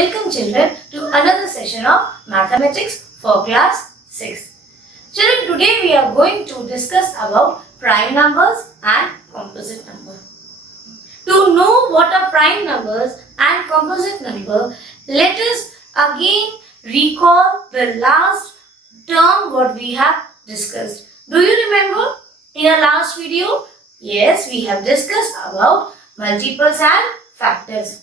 Welcome children to another session of Mathematics for class 6. Children, today we are going to discuss about prime numbers and composite number. To know what are prime numbers and composite number, let us again recall the last term what we have discussed. Do you remember in our last video? Yes, we have discussed about multiples and factors.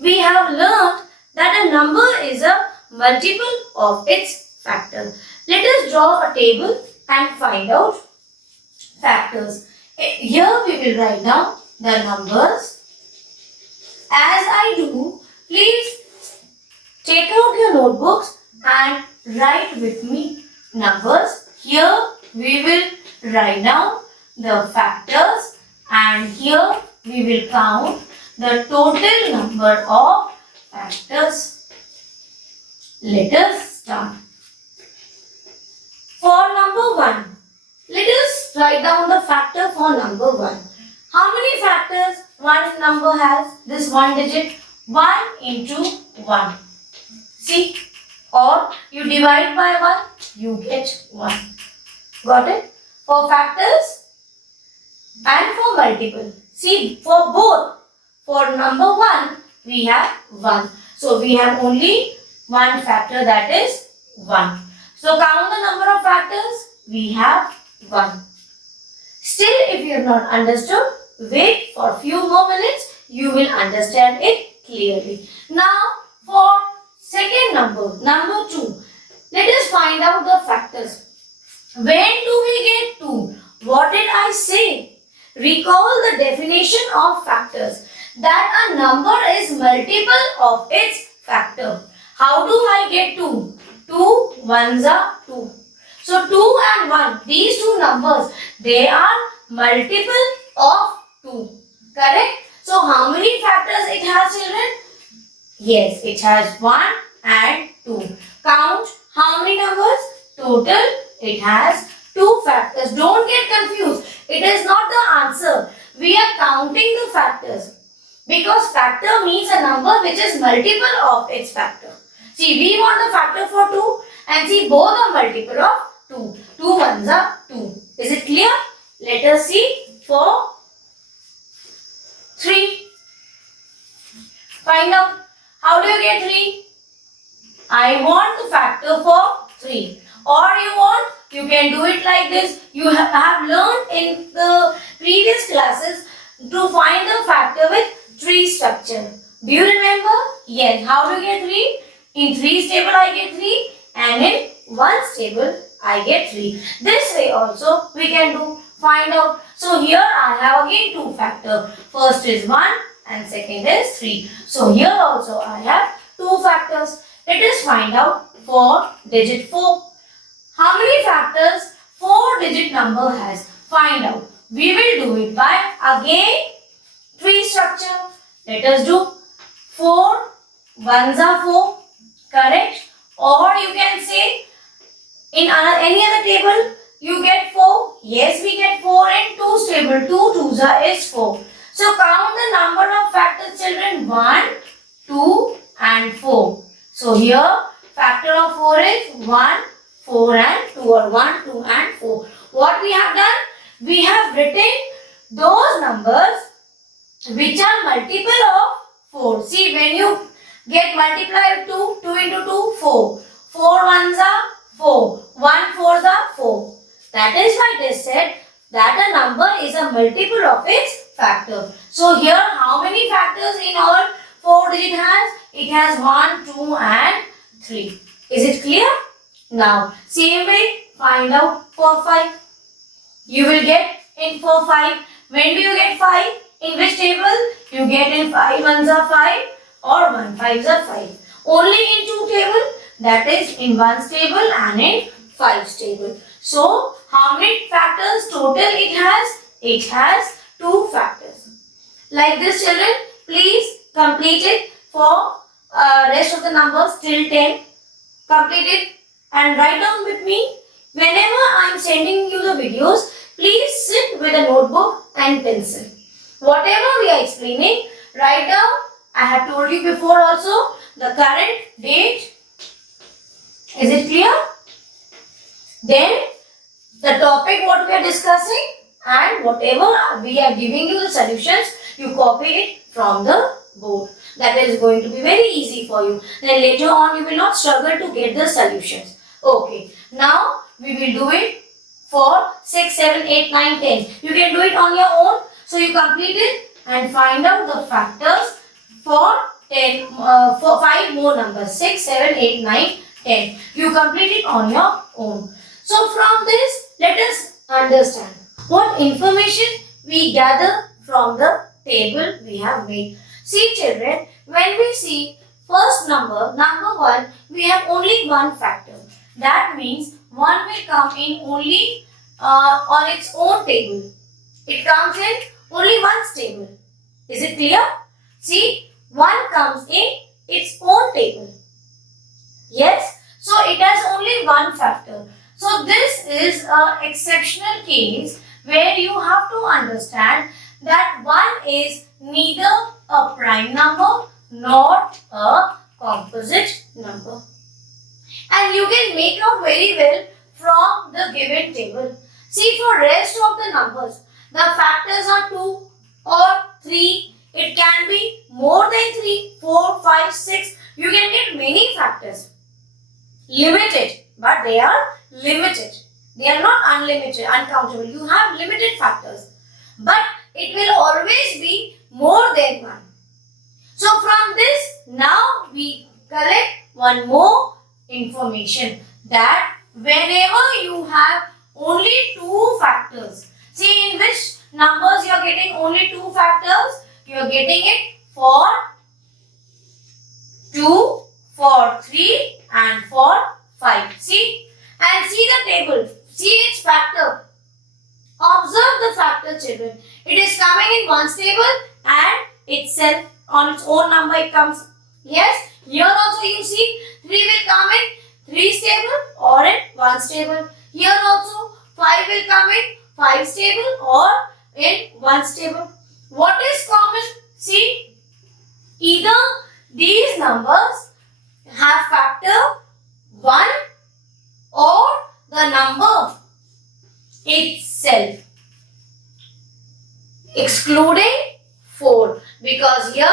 We have learned that a number is a multiple of its factor. Let us draw a table and find out factors. Here we will write down the numbers. As I do, please take out your notebooks and write with me numbers. Here we will write down the factors and here we will count the total number of factors. Let us start. For number 1, let us write down the factor for number 1. How many factors one number has? This one digit. 1 into 1. See? Or you divide by 1, you get 1. Got it? For factors and for multiple. See, for both. For number 1, we have 1. So, we have only one factor, that is 1. So, count the number of factors. We have 1. Still, if you have not understood, wait for a few more minutes. You will understand it clearly. Now, for second number, number 2. Let us find out the factors. When do we get 2? What did I say? Recall the definition of factors. That a number is multiple of its factor. How do I get 2? 2 ones are 2. So 2 and 1, these two numbers, they are multiple of 2. Correct? So how many factors it has, children? Yes, it has 1 and 2. Count how many numbers? Total, it has 2 factors. Don't get confused. It is not the answer. We are counting the factors. Because factor means a number which is multiple of its factor. See, we want the factor for 2 and see both are multiple of 2. 2 ones are 2. Is it clear? Let us see for 3. Find out. How do you get 3? I want the factor for 3. Or you can do it like this. You have learned in the previous classes to find the factor with tree structure. Do you remember? Yes. How do you get 3? In 3's table I get 3 and in 1's table I get 3. This way also we can do. Find out. So here I have again 2 factors. First is 1 and second is 3. So here also I have 2 factors. Let us find out for digit 4. How many factors 4-digit number has? Find out. We will do it by again tree structure. Let us do 4 ones are 4. Correct? Or you can say in any other table you get 4. Yes, we get 4 in 2's table. 2 2's are is 4. So count the number of factors, children. 1, 2 and 4. So here factor of 4 is 1, 4 and 2 or 1, 2 and 4. What we have done? We have written those numbers which are multiple of 4. See, when you get multiplied 2, 2 into 2, 4. 4 ones are 4. 1 fours are 4. That is why they said that a number is a multiple of its factor. So here how many factors in our 4-digit has? It has 1, 2 and 3. Is it clear? Now, same way, find out for 5. You will get in 4, 5. When do you get 5? In which table? You get in 5 ones are 5 or 1 5's are 5. Only in 2 table, that is in 1's table and in 5's table. So, how many factors total it has? It has 2 factors. Like this, children, please complete it for rest of the numbers till 10. Complete it and write down with me. Whenever I am sending you the videos, please sit with a notebook and pencil. Whatever we are explaining, write down. I have told you before also the current date. Is it clear? Then the topic what we are discussing, and whatever we are giving you the solutions, you copy it from the board. That is going to be very easy for you. Then later on you will not struggle to get the solutions. Okay, now we will do it for 6, 7, 8, 9, 10. You can do it on your own. So you complete it and find out the factors for 10, for 5 more numbers, 6, 7, 8, 9, 10. You complete it on your own. So from this, let us understand what information we gather from the table we have made. See children, when we see first number 1, we have only one factor. That means 1 will come in only on its own table. It comes in only one's table. Is it clear? See, 1 comes in its own table. Yes, so it has only one factor. So this is an exceptional case where you have to understand that 1 is neither a prime number nor a composite number. And you can make out very well from the given table. See, for rest of the numbers, the factors are 2 or 3. It can be more than 3, 4, 5, 6. You can get many factors. Limited, but they are limited. They are not unlimited, uncountable. You have limited factors. But it will always be more than 1. So from this, now we collect one more information, that whenever you have only 2 factors, see in which numbers you are getting only 2 factors, you are getting it for 2, for 3 and for 5. See, and see the table, see its factor. Observe the factor children. It is coming in one's table and itself on its own number it comes. Yes, here also you see 3 will come in 3's table or in 1's table. Here also 5 will come in 5's table or in 1's table. What is common? See, either these numbers have factor 1 or the number itself, excluding 4, because here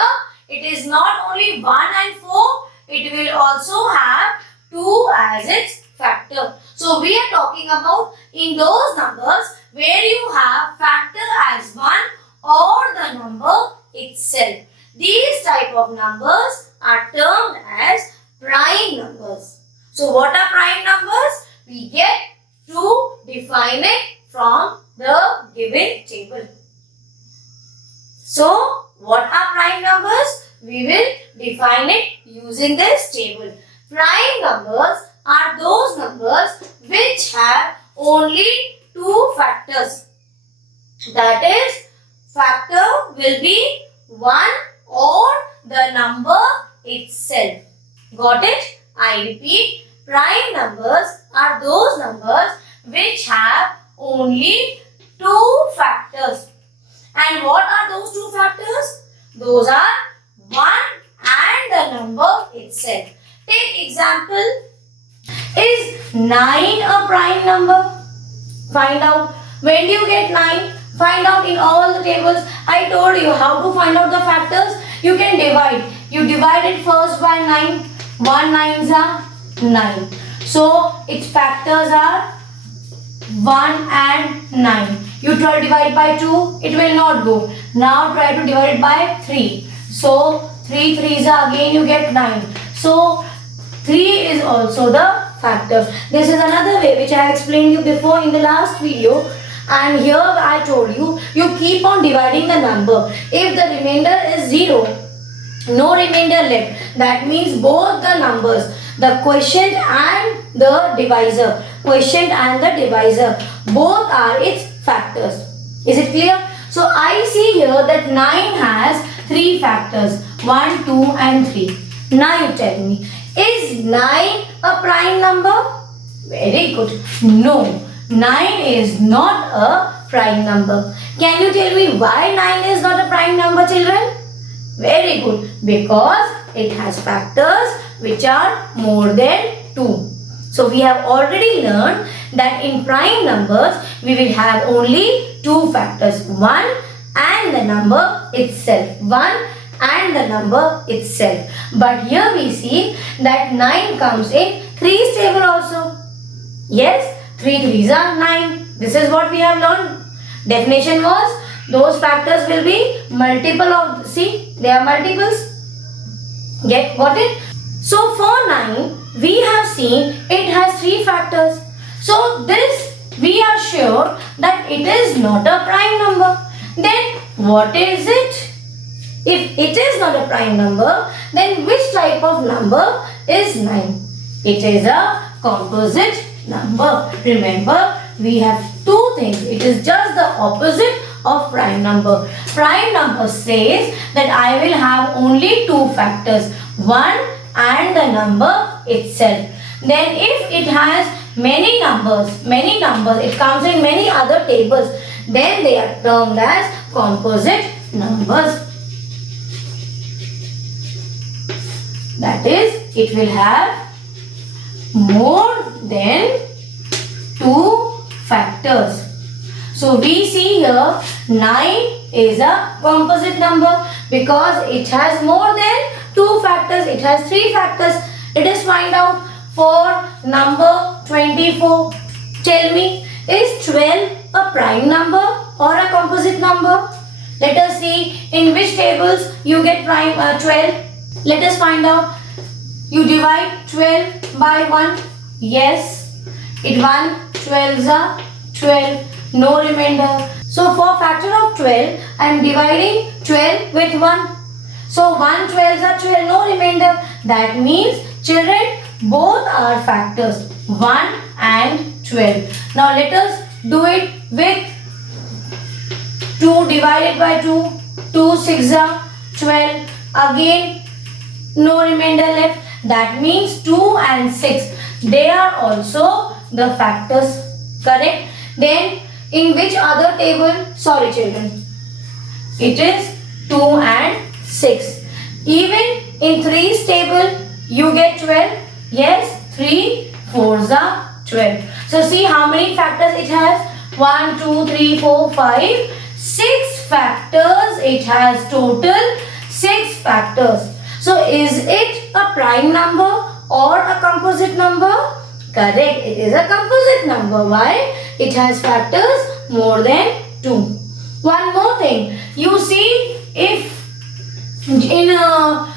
it is not only 1 and 4, it will also have 2 as its factor. So we are talking about in those numbers where you have factor as 1 or the number itself. These type of numbers are termed as prime numbers. So what are prime numbers? We get to define it from the given table. So what are prime numbers? We will define it using this table. Prime numbers are those numbers which have only 2 factors. That is, factor will be 1 or the number itself. Got it? I repeat, prime numbers are those numbers which have only 2 factors. And what are those 2 factors? Those are 1 and the number itself. Take example, is 9 a prime number? Find out. When do you get 9? Find out in all the tables. I told you how to find out the factors. You can divide. You divide it first by 9. 1 9s are 9. So its factors are 1 and 9. You try to divide by 2, it will not go. Now try to divide it by 3. So 3 3s are again you get 9. So 3 is also the factor. This is another way which I have explained you before in the last video. And here I told you, you keep on dividing the number. If the remainder is 0, no remainder left. That means both the numbers, the quotient and the divisor, both are its factors. Is it clear? So I see here that 9 has 3 factors, 1, 2 and 3. Now you tell me, is 9 a prime number? Very good. No, 9 is not a prime number. Can you tell me why 9 is not a prime number, children? Very good. Because it has factors which are more than 2. So we have already learned that in prime numbers we will have only 2 factors, 1 and the number itself, 1 and the number itself. But here we see that 9 comes in 3's table also. Yes, 3 3's are 9. This is what we have learned. Definition was those factors will be multiple of, see, they are multiples. Got it? So for 9, we have seen it has 3 factors. So this we are sure that it is not a prime number. Then what is it? If it is not a prime number, then which type of number is 9? It is a composite number. Remember, we have 2 things. It is just the opposite of prime number. Prime number says that I will have only 2 factors, 1 and the number itself. Then if it has many numbers, it comes in many other tables, then they are termed as composite numbers. That is, it will have more than 2 factors. So we see here 9 is a composite number because it has more than 2 factors. It has 3 factors. Let us find out for number 24. Tell me, is 12 a prime number or a composite number? Let us see in which tables you get prime 12. Let us find out. You divide 12 by 1. Yes. It 1 12s are 12. No remainder. So for factor of 12, I am dividing 12 with 1. So 1 12s are 12. No remainder. That means, children, both are factors, 1 and 12. Now let us do it with 2 divided by 2. 2 6 are 12. Again, no remainder left. That means 2 and 6. They are also the factors. Correct? Then in which other table? Sorry children. It is 2 and 6. Even in 3's table, you get 12. Yes, 3 4s are 12. So see how many factors it has? 1, 2, 3, 4, 5. 6 factors it has total. 6 factors. So is it a prime number or a composite number? Correct. It is a composite number. Why? It has factors more than 2. One more thing. You see, if in a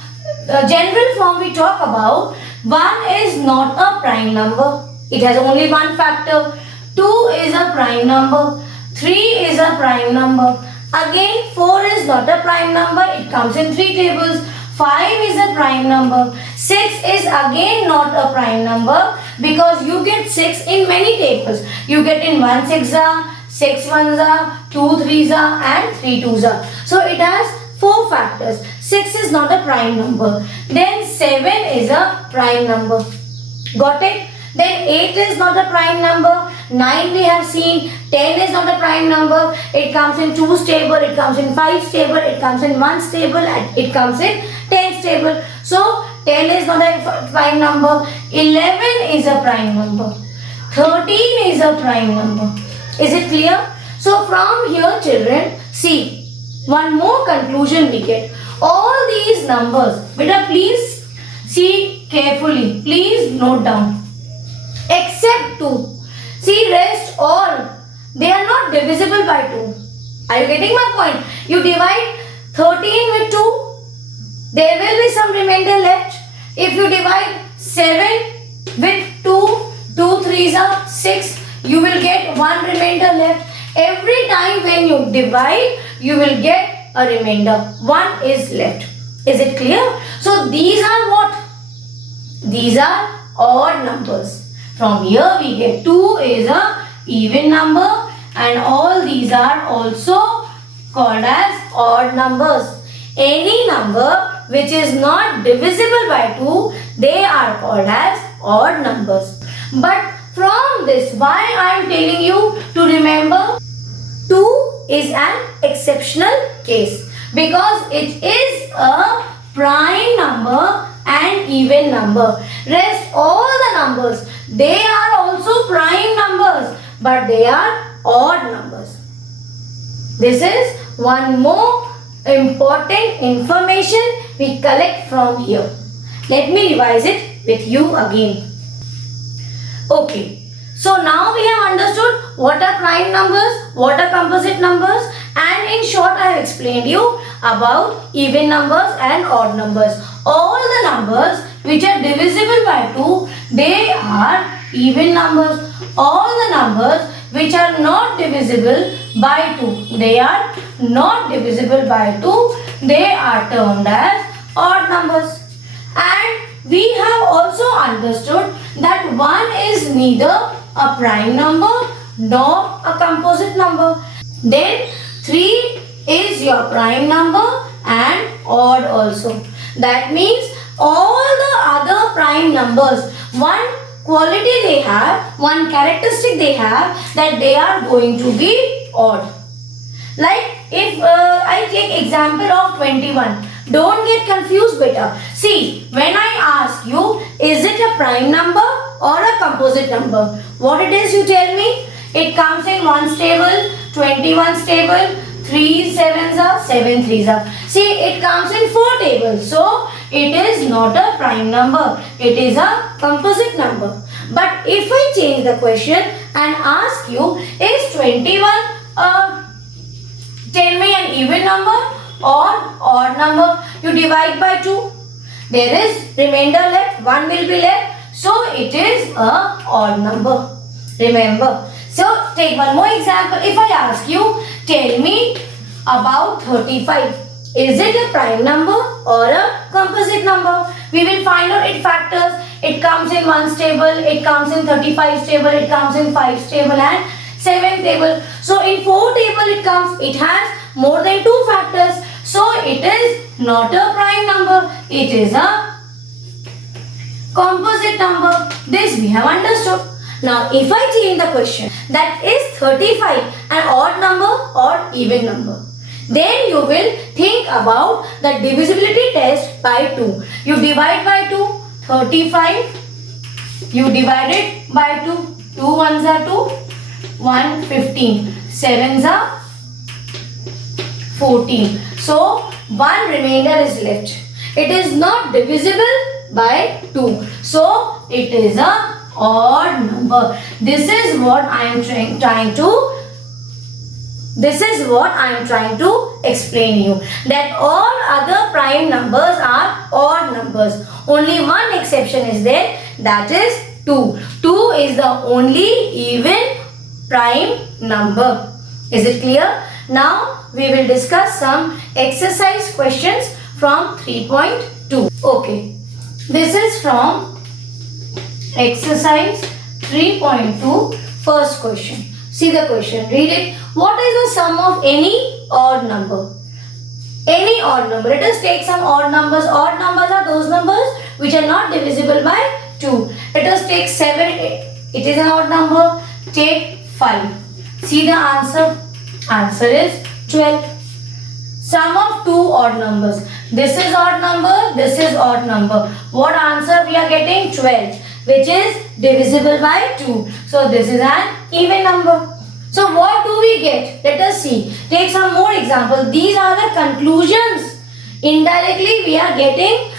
general form we talk about 1 is not a prime number. It has only 1 factor. 2 is a prime number. 3 is a prime number. Again, 4 is not a prime number. It comes in 3 tables. 5 is a prime number. 6 is again not a prime number because you get 6 in many tables. You get in 1 6 6 1 2 3 and 3 2. So it has 4 factors. 6 is not a prime number. Then 7 is a prime number. Got it? Then 8 is not a prime number. 9 we have seen. 10 is not a prime number. It comes in 2's table. It comes in 5's table. It comes in 1's table. And it comes in 10's table. So 10 is not a prime number. 11 is a prime number. 13 is a prime number. Is it clear? So from here children, see, one more conclusion we get. All these numbers, beta please see carefully. Please note down. Except 2. See, rest all. They are not divisible by 2. Are you getting my point? You divide 13 with 2. There will be some remainder left. If you divide 7 with 2, 2 3s are 6. You will get 1 remainder left. Every time when you divide, you will get a remainder. 1 is left. Is it clear? So these are what? These are odd numbers. From here we get 2 is a even number and all these are also called as odd numbers. Any number which is not divisible by 2, they are called as odd numbers. But from this, why I am telling you to remember 2 is an exceptional case because it is a prime number and even number. Rest all the numbers, they are also prime numbers, but they are odd numbers. This is one more important information we collect from here. Let me revise it with you again. Okay, so now we have understood what are prime numbers, what are composite numbers, and in short I have explained you about even numbers and odd numbers. All the numbers which are divisible by 2, they are even numbers. All the numbers which are not divisible by 2, they are not divisible by 2, they are termed as odd numbers. And we have also understood that 1 is neither a prime number nor a composite number. Then 3 is your prime number and odd also. That means all the other prime numbers, one quality they have, one characteristic they have, that they are going to be odd. Like if I take example of 21, don't get confused beta. See, when I ask you, is it a prime number or a composite number? What it is, you tell me? It comes in 1 stable, 21 stable, 3 sevens are, 7 threes are. See, it comes in 4 tables. So, it is not a prime number. It is a composite number. But if I change the question and ask you, is 21 tell me an even number or odd number? You divide by 2. There is remainder left. 1 will be left. So, it is a odd number. Remember. So, take one more example. If I ask you, tell me about 35. Is it a prime number or a composite number? We will find out its factors. It comes in 1 stable, it comes in 35 stable, it comes in 5 stable and 7 table. So, in 4 table it has more than 2 factors. So, it is not a prime number. It is a composite number. This we have understood. Now, if I change the question, that is 35 an odd number or even number? Then you will think about the divisibility test by 2. You divide by 2, 35. You divide it by 2. 2 ones are 2, 1, 15. 7s are 14. So, 1 remainder is left. It is not divisible by 2. So, it is a odd number. This is what I am trying to explain you, that all other prime numbers are odd numbers. Only one exception is there, that is 2. 2 is the only even prime number. Is it clear? Now we will discuss some exercise questions from 3.2. Okay, this is from exercise 3.2, first question. See the question, read it. What is the sum of any odd number? Any odd number. Let us take some odd numbers. Odd numbers are those numbers which are not divisible by 2. Let us take 7. It is an odd number. Take 5. See the answer. Answer is 12. Sum of 2 odd numbers. This is odd number. This is odd number. What answer we are getting? 12. Which is divisible by 2. So, this is an even number. So, what do we get? Let us see. Take some more examples. These are the conclusions. Indirectly, we are getting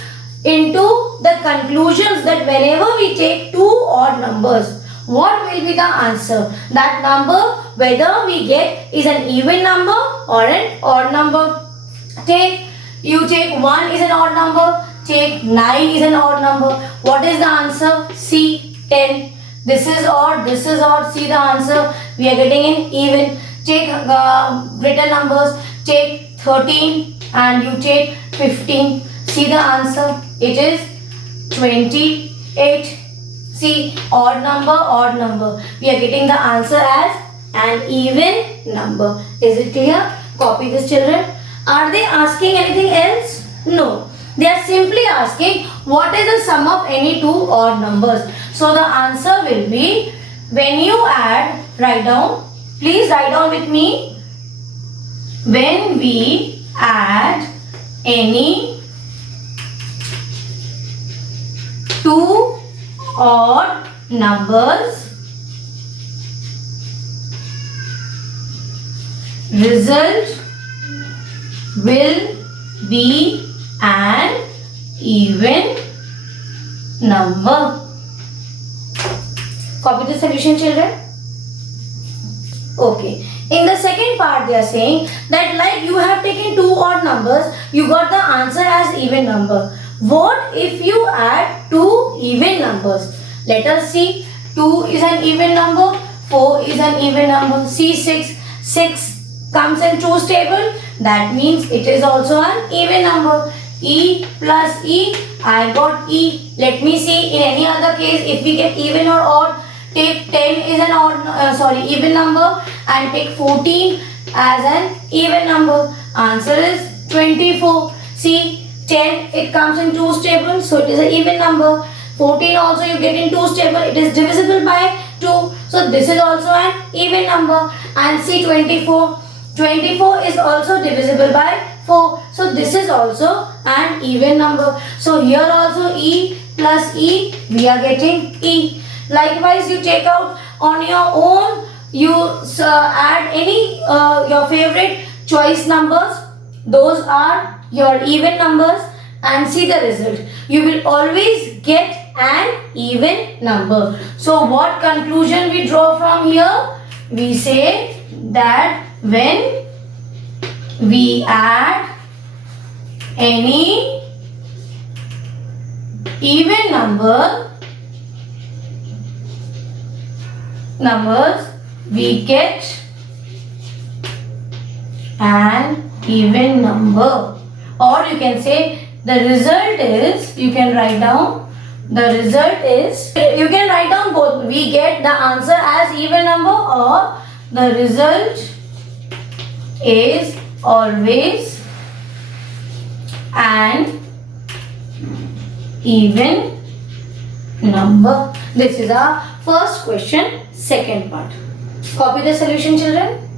into the conclusions that whenever we take 2 odd numbers, what will be the answer? That number, whether we get is an even number or an odd number. You take 1 is an odd number. Take 9 is an odd number. What is the answer? C, 10. This is odd, this is odd. See the answer. We are getting in even. Take greater numbers. Take 13 and you take 15. See the answer. It is 28. See, odd number, odd number. We are getting the answer as an even number. Is it clear? Copy this, children. Are they asking anything else? No. They are simply asking what is the sum of any 2 odd numbers. So the answer will be, when you add, write down, please write down with me. When we add any odd numbers, result will be an even number. Copy the solution, children. Okay. In the second part, they are saying that like you have taken two odd numbers, you got the answer as even number. What if you add two even numbers? Let us see. 2 is an even number, 4 is an even number. See 6 comes in choose table. That means it is also an even number. E plus E, I got E. Let me see in any other case if we get even or odd. Take 10 is an even number and take 14 as an even number. Answer is 24. See 10 it comes in twos table, so it is an even number. 14 also you get in twos table, it is divisible by 2, so this is also an even number. And see 24 is also divisible by 4, so this is also an even number. So here also E plus E, we are getting E. Likewise, you take out on your own, you add any your favorite choice numbers, those are your even numbers, and see the result. You will always get an even number. So what conclusion we draw from here? We say that when we add any even numbers, we get an even number. Or you can say the result is, you can write down, the result is, you can write down both. We get the answer as even number, or the result is always an even number. This is our first question, second part. Copy the solution, children.